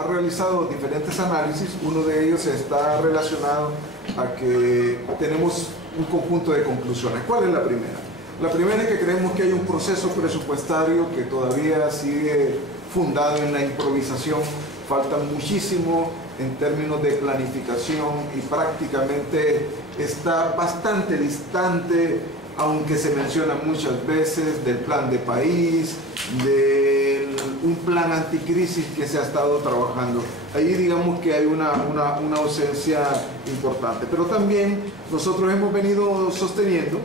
ha realizado diferentes análisis. Uno de ellos está relacionado a que tenemos un conjunto de conclusiones. ¿Cuál es la primera? La primera es que creemos que hay un proceso presupuestario que todavía sigue fundado en la improvisación. Falta muchísimo en términos de planificación y prácticamente está bastante distante, aunque se menciona muchas veces, del plan de país, de un plan anticrisis que se ha estado trabajando. Ahí digamos que hay una ausencia importante. Pero también nosotros hemos venido sosteniendo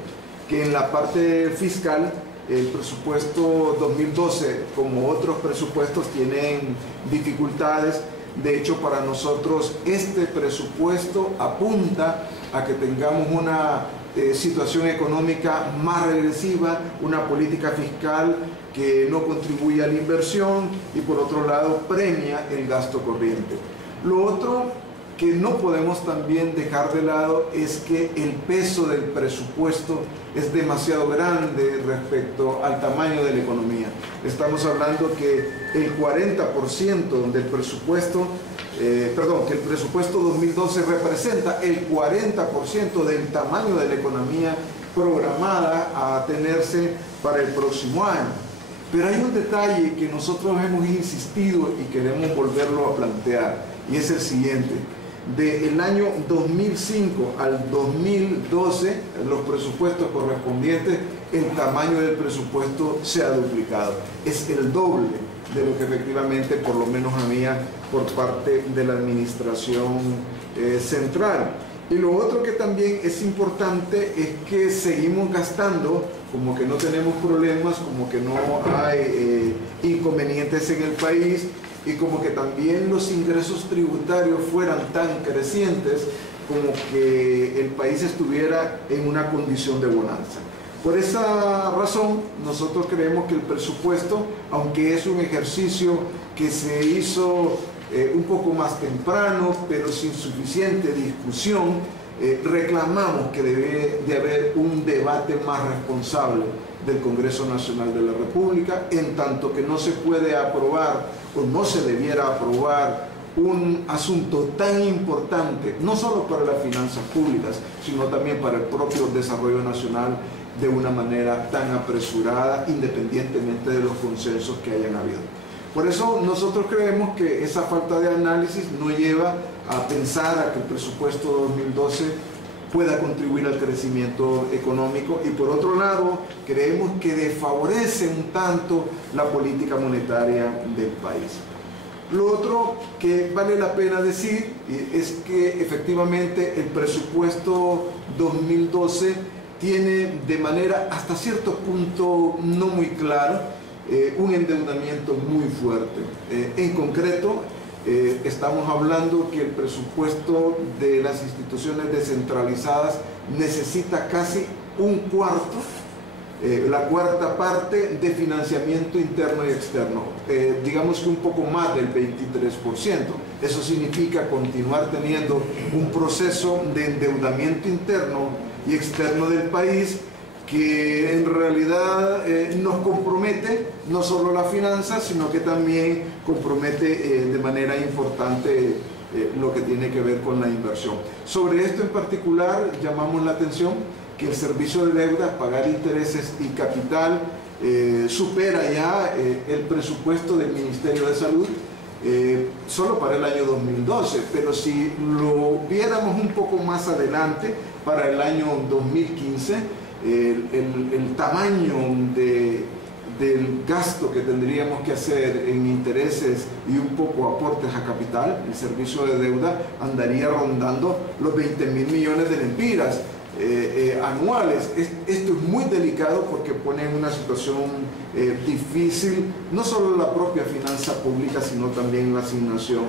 que en la parte fiscal el presupuesto 2012, como otros presupuestos, tienen dificultades. De hecho, para nosotros este presupuesto apunta a que tengamos una situación económica más regresiva, una política fiscal que no contribuye a la inversión y por otro lado premia el gasto corriente. Lo otro que no podemos también dejar de lado es que el peso del presupuesto es demasiado grande respecto al tamaño de la economía. Estamos hablando que el 40% del presupuesto, que el presupuesto 2012 representa el 40% del tamaño de la economía programada a tenerse para el próximo año. Pero hay un detalle que nosotros hemos insistido y queremos volverlo a plantear, y es el siguiente. Del año 2005 al 2012, los presupuestos correspondientes, el tamaño del presupuesto se ha duplicado. Es el doble de lo que efectivamente, por lo menos había por parte de la administración central. Y lo otro que también es importante es que seguimos gastando, como que no tenemos problemas, como que no hay inconvenientes en el país, y como que también los ingresos tributarios fueran tan crecientes como que el país estuviera en una condición de bonanza. Por esa razón, nosotros creemos que el presupuesto, aunque es un ejercicio que se hizo un poco más temprano, pero sin suficiente discusión, reclamamos que debe de haber un debate más responsable del Congreso Nacional de la República, en tanto que no se puede aprobar o no se debiera aprobar un asunto tan importante, no solo para las finanzas públicas, sino también para el propio desarrollo nacional, de una manera tan apresurada, independientemente de los consensos que hayan habido. Por eso nosotros creemos que esa falta de análisis no lleva a pensar a que el presupuesto 2012 pueda contribuir al crecimiento económico, y por otro lado creemos que desfavorece un tanto la política monetaria del país. Lo otro que vale la pena decir es que efectivamente el presupuesto 2012 tiene de manera hasta cierto punto no muy clara un endeudamiento muy fuerte. En concreto, estamos hablando que el presupuesto de las instituciones descentralizadas necesita casi un cuarto, la cuarta parte de financiamiento interno y externo, digamos que un poco más del 23%. Eso significa continuar teniendo un proceso de endeudamiento interno y externo del país que en realidad nos compromete no solo la finanza, sino que también compromete de manera importante lo que tiene que ver con la inversión. Sobre esto en particular llamamos la atención que el servicio de deuda, pagar intereses y capital, supera ya el presupuesto del Ministerio de Salud solo para el año 2012, pero si lo viéramos un poco más adelante, para el año 2015, el tamaño del gasto que tendríamos que hacer en intereses y un poco aportes a capital, el servicio de deuda andaría rondando los 20.000 millones de lempiras anuales. Esto es muy delicado porque pone en una situación difícil no solo la propia finanza pública, sino también la asignación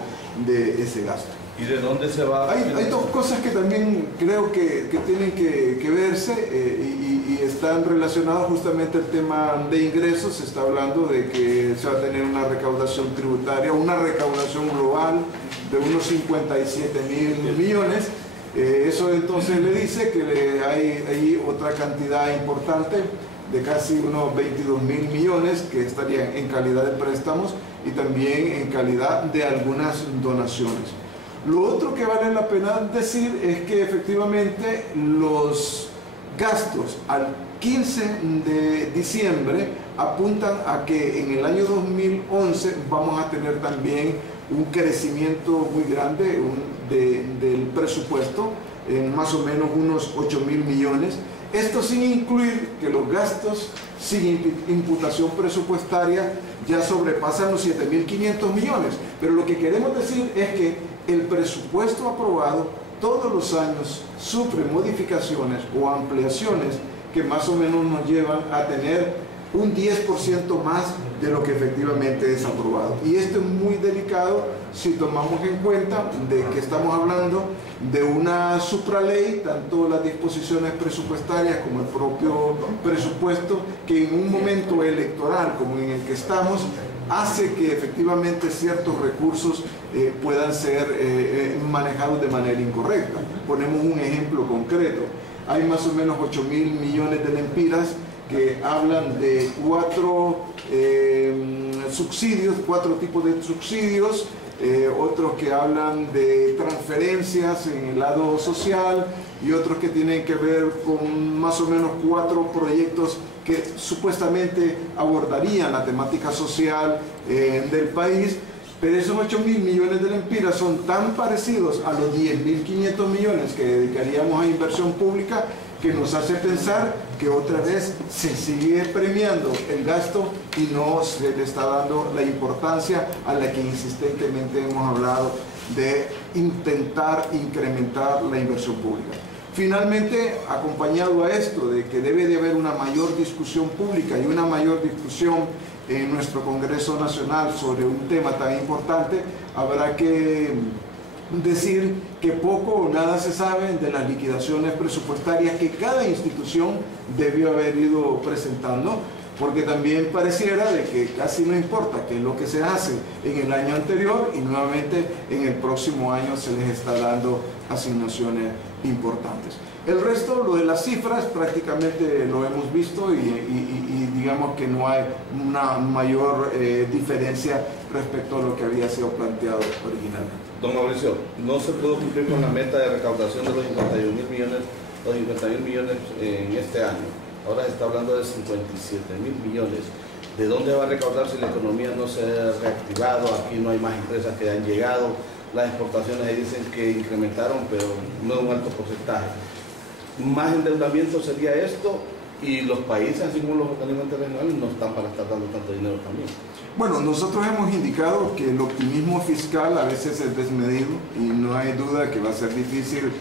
de ese gasto. ¿Y de dónde se va? Hay dos cosas que también creo que tienen que verse y están relacionadas justamente al tema de ingresos. Se está hablando de que se va a tener una recaudación tributaria, una recaudación global de unos 57.000 millones. Eso entonces le dice que hay otra cantidad importante de casi unos 22.000 millones que estarían en calidad de préstamos y también en calidad de algunas donaciones. Lo otro que vale la pena decir es que efectivamente los gastos al 15 de diciembre apuntan a que en el año 2011 vamos a tener también un crecimiento muy grande del presupuesto, en más o menos unos 8.000 millones. Esto sin incluir que los gastos sin imputación presupuestaria ya sobrepasan los 7.500 millones. Pero lo que queremos decir es que el presupuesto aprobado todos los años sufre modificaciones o ampliaciones que más o menos nos llevan a tener un 10% más de lo que efectivamente es aprobado. Y esto es muy delicado si tomamos en cuenta de que estamos hablando de una supraley, tanto las disposiciones presupuestarias como el propio presupuesto, que en un momento electoral como en el que estamos, hace que efectivamente ciertos recursos puedan ser manejados de manera incorrecta. Ponemos un ejemplo concreto. Hay más o menos 8.000 millones de lempiras que hablan de cuatro tipos de subsidios, otros que hablan de transferencias en el lado social y otros que tienen que ver con más o menos 4 proyectos que supuestamente abordarían la temática social del país. Pero esos 8.000 millones de lempiras son tan parecidos a los 10.500 millones que dedicaríamos a inversión pública, que nos hace pensar que otra vez se sigue premiando el gasto y no se le está dando la importancia a la que insistentemente hemos hablado de intentar incrementar la inversión pública. Finalmente, acompañado a esto de que debe de haber una mayor discusión pública y una mayor discusión en nuestro Congreso Nacional sobre un tema tan importante, habrá que decir que poco o nada se sabe de las liquidaciones presupuestarias que cada institución debió haber ido presentando, porque también pareciera de que casi no importa qué es lo que se hace en el año anterior y nuevamente en el próximo año se les está dando asignaciones importantes. El resto, lo de las cifras, prácticamente lo hemos visto y digamos que no hay una mayor diferencia respecto a lo que había sido planteado originalmente. Don Mauricio, no se pudo cumplir con la meta de recaudación de los 51.000 millones en este año. Ahora se está hablando de 57.000 millones. ¿De dónde va a recaudar si la economía no se ha reactivado? Aquí no hay más empresas que han llegado. Las exportaciones dicen que incrementaron, pero no un alto porcentaje. Más endeudamiento sería esto, y los países, así como los organismos internacionales, no están para estar dando tanto dinero también. Bueno, nosotros hemos indicado que el optimismo fiscal a veces es desmedido y no hay duda que va a ser difícil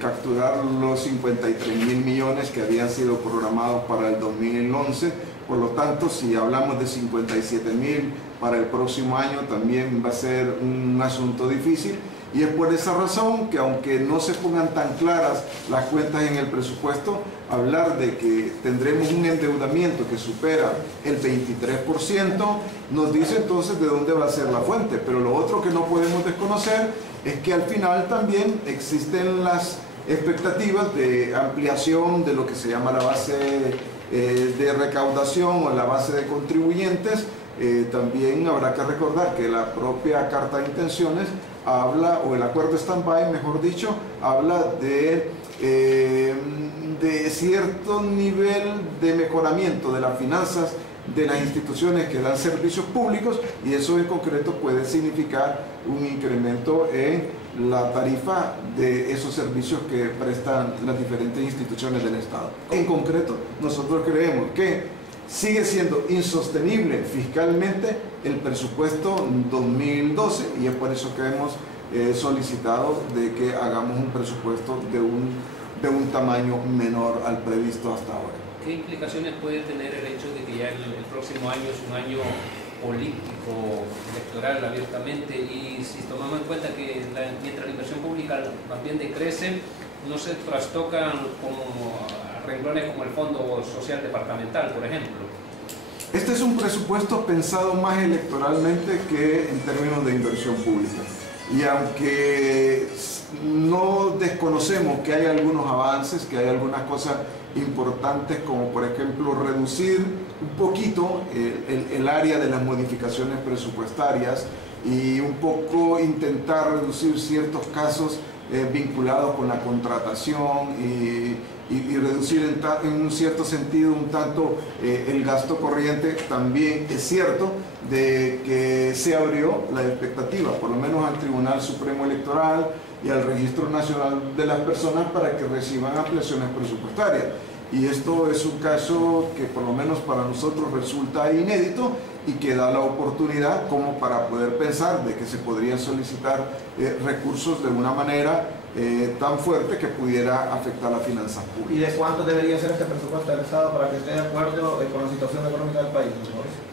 capturar los 53.000 millones que habían sido programados para el 2011. Por lo tanto, si hablamos de 57.000 para el próximo año, también va a ser un asunto difícil. Y es por esa razón que, aunque no se pongan tan claras las cuentas en el presupuesto, hablar de que tendremos un endeudamiento que supera el 23%, nos dice entonces de dónde va a ser la fuente. Pero lo otro que no podemos desconocer es que al final también existen las expectativas de ampliación de lo que se llama la base de recaudación o la base de contribuyentes. También habrá que recordar que la propia Carta de Intenciones habla, o el acuerdo stand-by, mejor dicho, habla de cierto nivel de mejoramiento de las finanzas de las instituciones que dan servicios públicos, y eso en concreto puede significar un incremento en la tarifa de esos servicios que prestan las diferentes instituciones del Estado. En concreto, nosotros creemos que sigue siendo insostenible fiscalmente el presupuesto 2012 y es por eso que hemos solicitado de que hagamos un presupuesto de un tamaño menor al previsto hasta ahora. ¿Qué implicaciones puede tener el hecho de que ya el próximo año es un año político, electoral abiertamente, y si tomamos en cuenta que mientras la inversión pública también decrece, no se trastocan como renglones como el Fondo Social Departamental, por ejemplo? Este es un presupuesto pensado más electoralmente que en términos de inversión pública. Y aunque no desconocemos que hay algunos avances, que hay algunas cosas importantes, como por ejemplo reducir un poquito el área de las modificaciones presupuestarias y un poco intentar reducir ciertos casos vinculados con la contratación y reducir en un cierto sentido un tanto el gasto corriente. También es cierto de que se abrió la expectativa, por lo menos al Tribunal Supremo Electoral y al Registro Nacional de las Personas, para que reciban ampliaciones presupuestarias. Y esto es un caso que por lo menos para nosotros resulta inédito y que da la oportunidad como para poder pensar de que se podrían solicitar recursos de una manera tan fuerte que pudiera afectar las finanzas públicas. ¿Y de cuánto debería ser este presupuesto del Estado para que esté de acuerdo con la situación económica del país?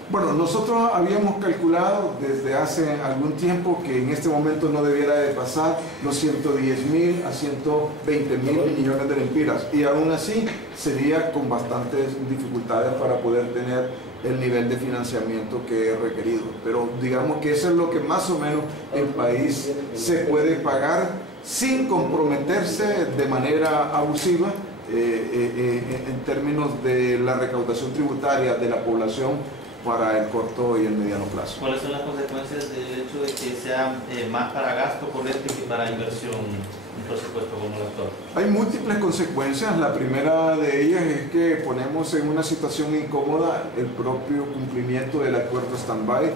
Bueno, nosotros habíamos calculado desde hace algún tiempo que en este momento no debiera de pasar los 110.000 a 120.000 millones de lempiras, y aún así sería con bastantes dificultades para poder tener el nivel de financiamiento que es requerido. Pero digamos que eso es lo que más o menos el país se puede pagar sin comprometerse de manera abusiva en términos de la recaudación tributaria de la población para el corto y el mediano plazo. ¿Cuáles son las consecuencias del hecho de que sea más para gasto corriente que para inversión, un presupuesto como el actual? Hay múltiples consecuencias. La primera de ellas es que ponemos en una situación incómoda el propio cumplimiento del acuerdo stand-by.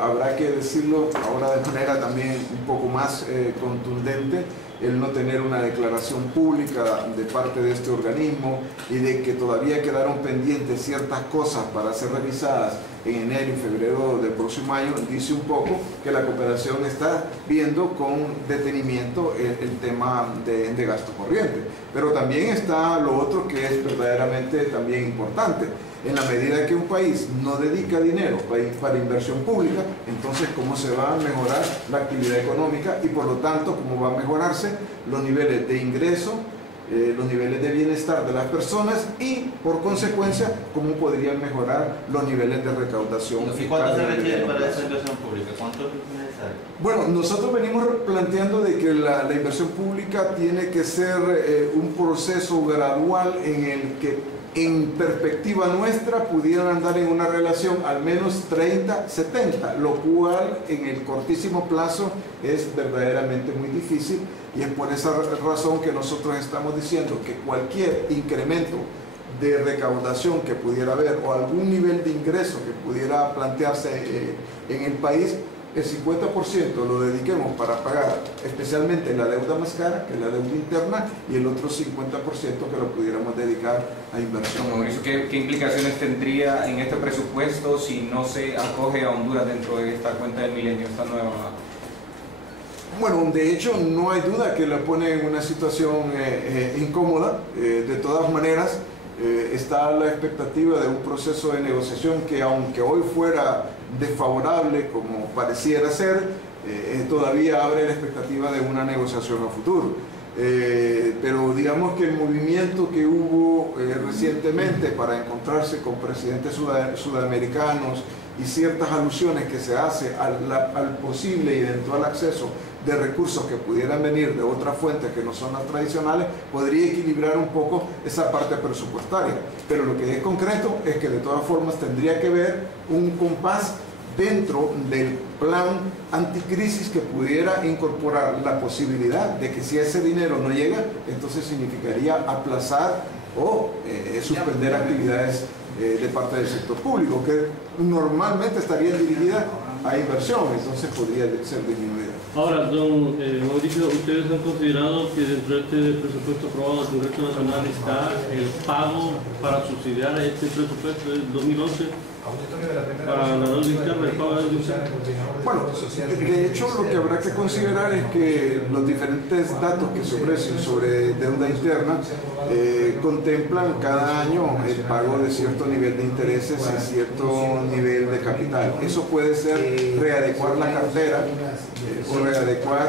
Habrá que decirlo ahora de manera también un poco más contundente, el no tener una declaración pública de parte de este organismo y de que todavía quedaron pendientes ciertas cosas para ser revisadas en enero y febrero del próximo año, dice un poco que la cooperación está viendo con detenimiento el tema de gasto corriente. Pero también está lo otro que es verdaderamente también importante. En la medida que un país no dedica dinero para inversión pública, entonces cómo se va a mejorar la actividad económica y por lo tanto cómo va a mejorarse los niveles de ingreso, los niveles de bienestar de las personas y por consecuencia cómo podrían mejorar los niveles de recaudación. ¿Y cuánto se requiere para esa inversión pública? ¿Cuánto es necesario? Bueno, nosotros venimos planteando de que la inversión pública tiene que ser un proceso gradual en el que en perspectiva nuestra pudieran andar en una relación al menos 30-70, lo cual en el cortísimo plazo es verdaderamente muy difícil, y es por esa razón que nosotros estamos diciendo que cualquier incremento de recaudación que pudiera haber o algún nivel de ingreso que pudiera plantearse en el país, el 50% lo dediquemos para pagar especialmente la deuda más cara, que es la deuda interna, y el otro 50% que lo pudiéramos dedicar a inversión. Mauricio, ¿qué implicaciones tendría en este presupuesto si no se acoge a Honduras dentro de esta cuenta del milenio, esta nueva? Bueno, de hecho no hay duda que la pone en una situación incómoda. De todas maneras, está la expectativa de un proceso de negociación que, aunque hoy fuera desfavorable como pareciera ser, todavía abre la expectativa de una negociación a futuro. Pero digamos que el movimiento que hubo recientemente para encontrarse con presidentes sudamericanos y ciertas alusiones que se hace al posible y eventual acceso de recursos que pudieran venir de otras fuentes que no son las tradicionales, podría equilibrar un poco esa parte presupuestaria. Pero lo que es concreto es que de todas formas tendría que haber un compás dentro del plan anticrisis que pudiera incorporar la posibilidad de que si ese dinero no llega, entonces significaría aplazar o suspender actividades de parte del sector público, que normalmente estarían dirigidas a inversión, entonces podría ser disminuida. Ahora, don Mauricio, ¿ustedes han considerado que dentro de este presupuesto aprobado del Congreso Nacional está el pago para subsidiar este presupuesto del 2011 para la deuda interna, el pago de deuda interna? Bueno, de hecho lo que habrá que considerar es que los diferentes datos que se ofrecen sobre deuda interna contemplan cada año el pago de cierto nivel de intereses y cierto nivel de capital. Eso puede ser readecuar la cartera o readecuar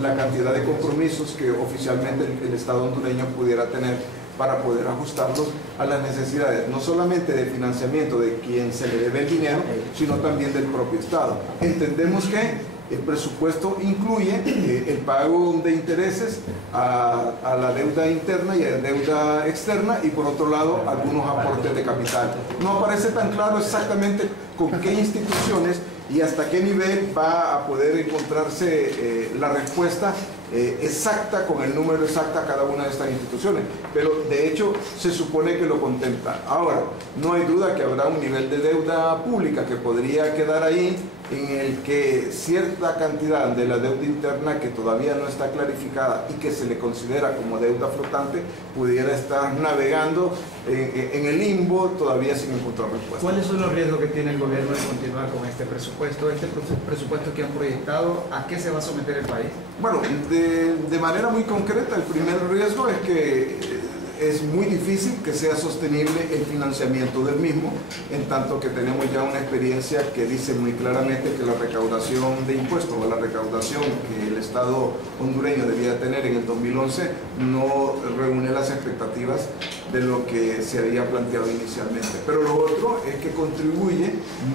la cantidad de compromisos que oficialmente el Estado hondureño pudiera tener para poder ajustarlos a las necesidades, no solamente de financiamiento de quien se le debe el dinero, sino también del propio Estado. Entendemos que El presupuesto incluye el pago de intereses a la deuda interna y a la deuda externa, y por otro lado algunos aportes de capital. No aparece tan claro exactamente con qué instituciones y hasta qué nivel va a poder encontrarse la respuesta exacta, con el número exacto a cada una de estas instituciones, pero de hecho se supone que lo contempla. Ahora, no hay duda que habrá un nivel de deuda pública que podría quedar ahí, en el que cierta cantidad de la deuda interna que todavía no está clarificada y que se le considera como deuda flotante pudiera estar navegando en el limbo todavía sin encontrar respuesta. ¿Cuáles son los riesgos que tiene el gobierno de continuar con este presupuesto? Este presupuesto que han proyectado, ¿a qué se va a someter el país? Bueno, de manera muy concreta, el primer riesgo es que es muy difícil que sea sostenible el financiamiento del mismo, en tanto que tenemos ya una experiencia que dice muy claramente que la recaudación de impuestos o la recaudación que el Estado hondureño debía tener en el 2011 no reúne las expectativas de lo que se había planteado inicialmente. Pero lo otro es que contribuye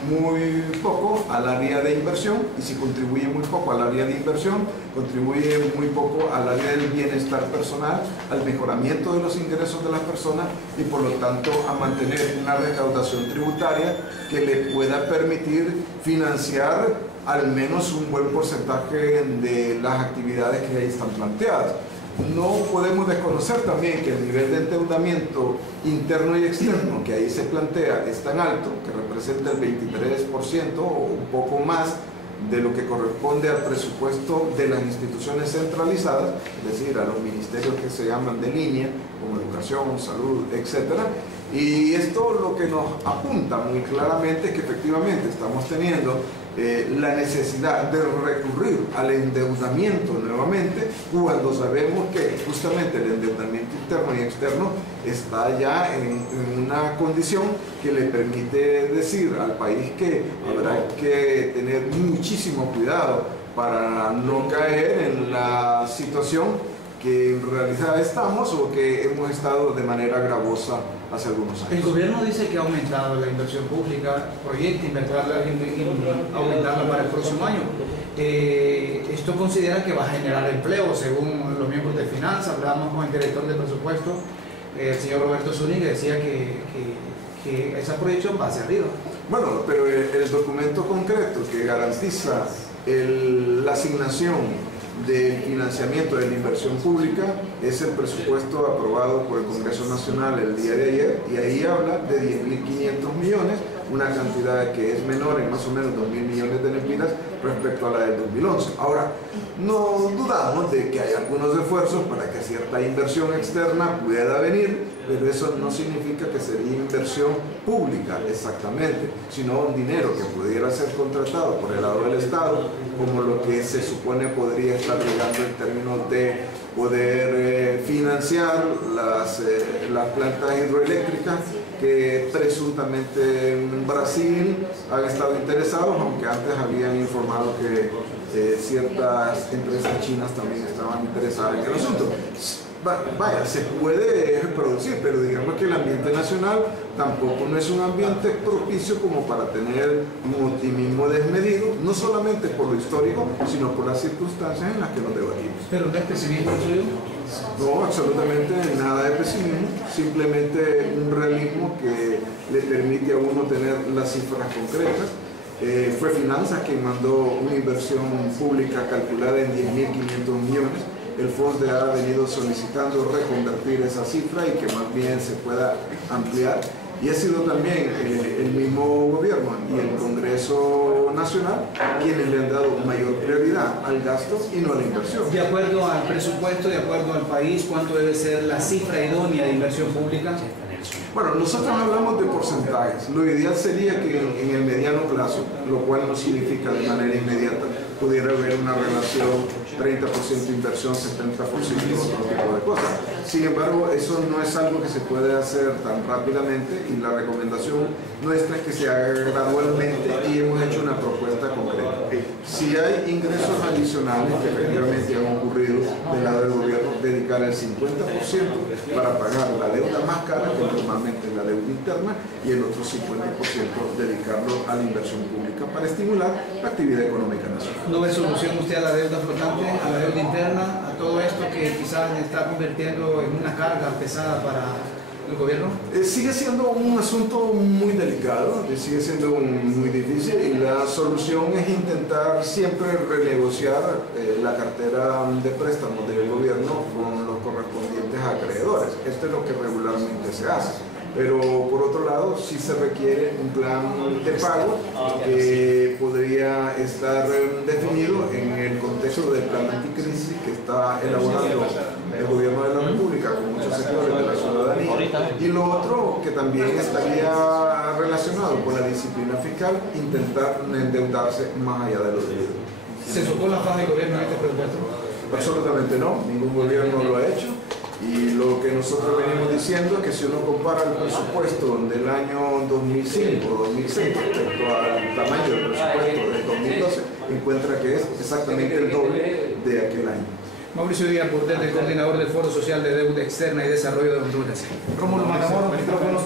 muy poco al área de inversión, y si contribuye muy poco al área de inversión, contribuye muy poco al área del bienestar personal, al mejoramiento de los ingresos de las personas y por lo tanto a mantener una recaudación tributaria que le pueda permitir financiar al menos un buen porcentaje de las actividades que ahí están planteadas. No podemos desconocer también que el nivel de endeudamiento interno y externo que ahí se plantea es tan alto, que representa el 23% o un poco más de lo que corresponde al presupuesto de las instituciones centralizadas, es decir, a los ministerios que se llaman de línea, como educación, salud, etc. Y esto lo que nos apunta muy claramente es que efectivamente estamos teniendo la necesidad de recurrir al endeudamiento nuevamente, cuando sabemos que justamente el endeudamiento interno y externo está ya en una condición que le permite decir al país que habrá que tener muchísimo cuidado para no caer en la situación que en realidad estamos o que hemos estado de manera gravosa hace algunos años. El gobierno dice que ha aumentado la inversión pública, proyecta aumentarla para el próximo año. Esto considera que va a generar empleo, según los miembros de Finanzas. Hablábamos con el director de presupuesto, el señor Roberto Zúñiga, que decía que esa proyección va hacia arriba. Bueno, pero el documento concreto que garantiza la asignación del financiamiento de la inversión pública es el presupuesto aprobado por el Congreso Nacional el día de ayer, y ahí habla de 10.500 millones, una cantidad que es menor en más o menos 2.000 millones de lempiras respecto a la del 2011. Ahora, no dudamos de que hay algunos esfuerzos para que cierta inversión externa pueda venir, pero eso no significa que sería inversión pública exactamente, sino un dinero que pudiera ser contratado por el lado del Estado, como lo que se supone podría estar llegando en términos de poder financiar las plantas hidroeléctricas que presuntamente en Brasil han estado interesados, aunque antes habían informado que ciertas empresas chinas también estaban interesadas en el asunto. Vaya, se puede producir, pero digamos que el ambiente nacional tampoco no es un ambiente propicio como para tener un optimismo desmedido, no solamente por lo histórico, sino por las circunstancias en las que nos debatimos. ¿Pero no es pesimismo suyo? No, absolutamente nada de pesimismo, simplemente un realismo que le permite a uno tener las cifras concretas. Fue Finanzas quien mandó una inversión pública calculada en 10.500 millones. El FOSDE ha venido solicitando reconvertir esa cifra y que más bien se pueda ampliar. Y ha sido también el mismo gobierno y el Congreso Nacional quienes le han dado mayor prioridad al gasto y no a la inversión. De acuerdo al presupuesto, de acuerdo al país, ¿cuánto debe ser la cifra idónea de inversión pública? Bueno, nosotros hablamos de porcentajes. Lo ideal sería que en el mediano plazo, lo cual no significa de manera inmediata, pudiera haber una relación 30% inversión, 70% otro tipo de cosas. Sin embargo, eso no es algo que se puede hacer tan rápidamente y la recomendación nuestra es que se haga gradualmente y hemos hecho una propuesta concreta. Si hay ingresos adicionales que efectivamente han ocurrido del lado del gobierno, dedicar el 50% para pagar la deuda más cara, que normalmente es la deuda interna, y el otro 50% dedicarlo a la inversión pública para estimular la actividad económica nacional. ¿No ve solución usted a la deuda flotante, a la deuda interna, a todo esto que quizás está convirtiendo en una carga pesada para el gobierno? Sigue siendo un asunto muy delicado, sigue siendo muy difícil y la solución es intentar siempre renegociar la cartera de préstamos del gobierno con los correspondientes acreedores. Esto es lo que regularmente se hace. Pero por otro lado, sí se requiere un plan de pago que podría estar definido en el contexto del plan anticrisis que está elaborando el gobierno de la República con muchos sectores de la ciudadanía. Y lo otro que también estaría relacionado con la disciplina fiscal, intentar endeudarse más allá de lo debido. ¿Se supo la faja del gobierno en este presupuesto? Absolutamente no, ningún gobierno lo ha hecho. Y lo que nosotros venimos diciendo es que si uno compara el presupuesto del año 2005 o 2006 respecto al tamaño del presupuesto del 2012, encuentra que es exactamente el doble de aquel año. Mauricio Díaz Portete, coordinador del Foro Social de Deuda Externa y Desarrollo de Honduras. Rómulo Matamoros, micrófonos.